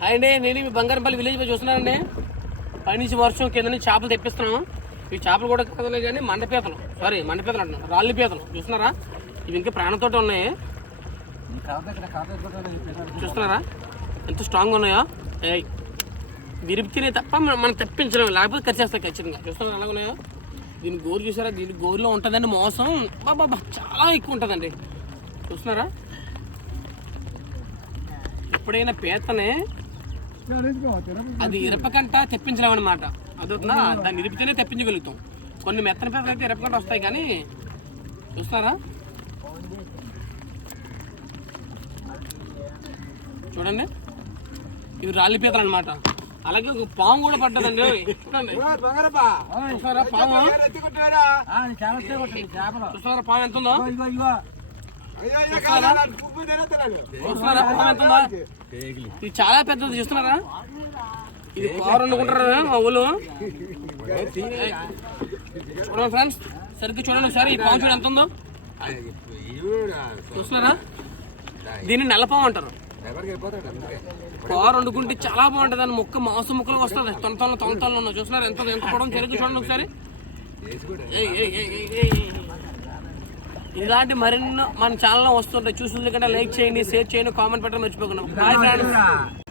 Hi అండి నేను మీ బంగారంపల్లి village పోయి చూస్తున్నానండి. పైనుంచి వర్షం కింద నుంచి చేపలు తెప్పిస్తున్నాం ఇవి చేపలు కూడా కదలే కానీ మండపీతలు సారీ మండపీతలు అంటున్నాను రాళ్ళు పీతలు. చూస్తున్నారా? ఇవి ఇంకా ప్రాణంతో ఉన్నాయి. చూస్తున్నారా? ఎంత స్ట్రాంగ్ ఉన్నాయో. ఏయ్ విరిపితేనే తప్ప మనం మనం తెప్పించడం లేకపోతే ఖర్చేస్తాయి ఖచ్చితంగా. చూస్తున్నారా ఎలా ఉన్నాయో? దీని గోరు చూసారా? దీని గోరులో ఉంటుందండి మోసం. బాబా చాలా ఎక్కువ ఉంటుందండి. చూస్తున్నారా? ఎప్పుడైనా పీతనే అది ఇరపకంట అనమాట అదవుతుందా దాన్ని ఇరిపితేనే తెప్పించగలుగుతాం. కొన్ని మెత్తన పీతలు అయితే ఇరపకంట వస్తాయి కానీ చూస్తారా? చూడండి. ఇవి రాళ్ళి పీతలు అనమాట అలాగే ఒక పాము కూడా పడ్డదండి. చూస్తారా? పాము? చూస్తారా? పాము ఎంత ఉందో చూస్తున్నారా పాము ఎంత ఉందో ఇది చాలా పెద్దది చూస్తున్నారా? ఇది కూర వండుకుంటారు మా ఊళ్ళు? చూడండి ఫ్రెండ్స్ సరిగ్గా చూడండి ఒకసారి ఈ పాము చూడండి ఎంత ఉందో. చూస్తున్నారా? దీన్ని నల్లపాము అంటారు. కూర వండుకుంటే చాలా బాగుంటుంది అని ముక్క మాంసం ముక్కలు వస్తుంది. తొనతొన తొనతొనలు ఉన్నాయి. చూస్తున్నారు ఎంత ఎంత పొడవు సరిగ్గా చూడండి ఒకసారి. ఇలాంటి మరెన్నో మన ఛానల్లో వస్తుంటాయి. చూసిన కంటే లైక్ చేయండి షేర్ చేయండి కామెంట్ పెట్టడం మర్చిపోకుండా. Bye friends